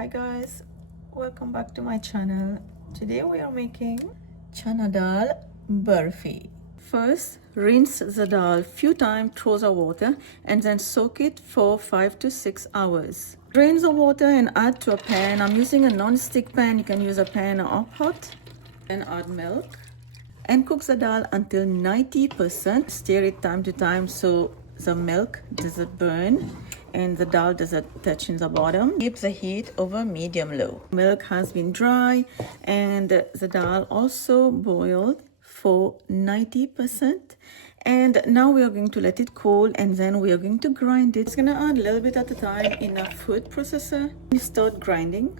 Hi guys, welcome back to my channel. Today we are making Chana Dal Barfi. First, rinse the dal few times through the water and then soak it for 5 to 6 hours. Drain the water and add to a pan. I'm using a non-stick pan. You can use a pan or pot. Then add milk and cook the dal until 90%. Stir it time to time so the milk doesn't burn and the dal doesn't touch in the bottom. Keep the heat over medium-low. Milk has been dry and the dal also boiled for 90%. And now we are going to let it cool and then we are going to grind it. It's gonna add a little bit at a time in a food processor. You start grinding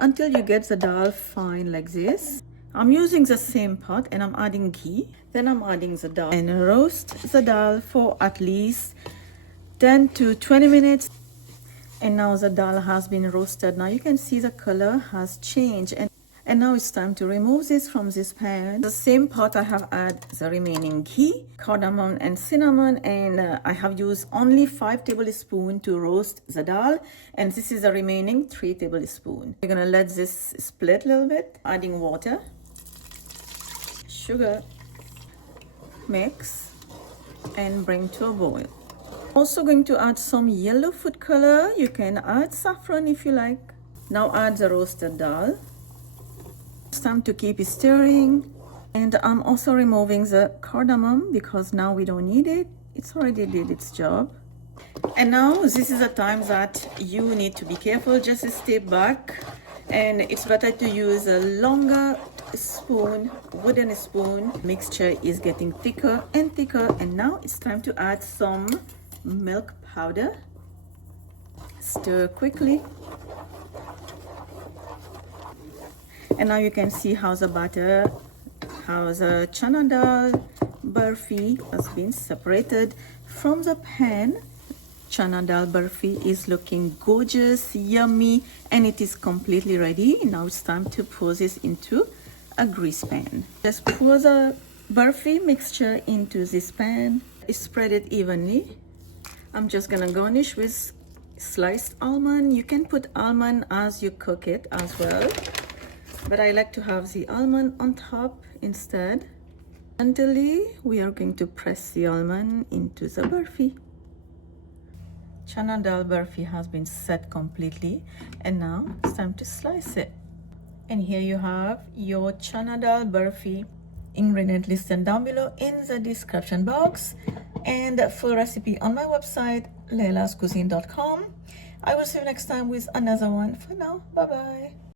until you get the dal fine like this. I'm using the same pot and I'm adding ghee. Then I'm adding the dal and roast the dal for at least 10 to 20 minutes. And now the dal has been roasted. Now you can see the color has changed. And now it's time to remove this from this pan. The same pot I have added the remaining ghee, cardamom and cinnamon, and I have used only 5 tablespoons to roast the dal, and this is the remaining 3 tablespoons. We're gonna let this split a little bit, adding water, sugar, mix, and bring to a boil. Also going to add some yellow food color. You can add saffron if you like. Now add the roasted dal. It's time to keep stirring, and I'm also removing the cardamom because now we don't need it. It's already did its job. And now this is a time that you need to be careful. Just step back, and it's better to use a longer spoon, wooden spoon. Mixture is getting thicker and thicker, and now it's time to add some milk powder. Stir quickly. And now you can see how the butter, how the Chana Dal Barfi has been separated from the pan. Chana Dal Barfi is looking gorgeous, yummy, and it is completely ready. Now it's time to pour this into a grease pan. Just pour the Barfi mixture into this pan. Spread it evenly. I'm just gonna garnish with sliced almond. You can put almond as you cook it as well, but I like to have the almond on top instead. Gently, we are going to press the almond into the barfi. Chana Dal Barfi has been set completely, and now it's time to slice it. And here you have your Chana Dal Barfi. Ingredient listed down below in the description box, and full recipe on my website, lailascuisine.com. I will see you next time with another one. For now, bye bye.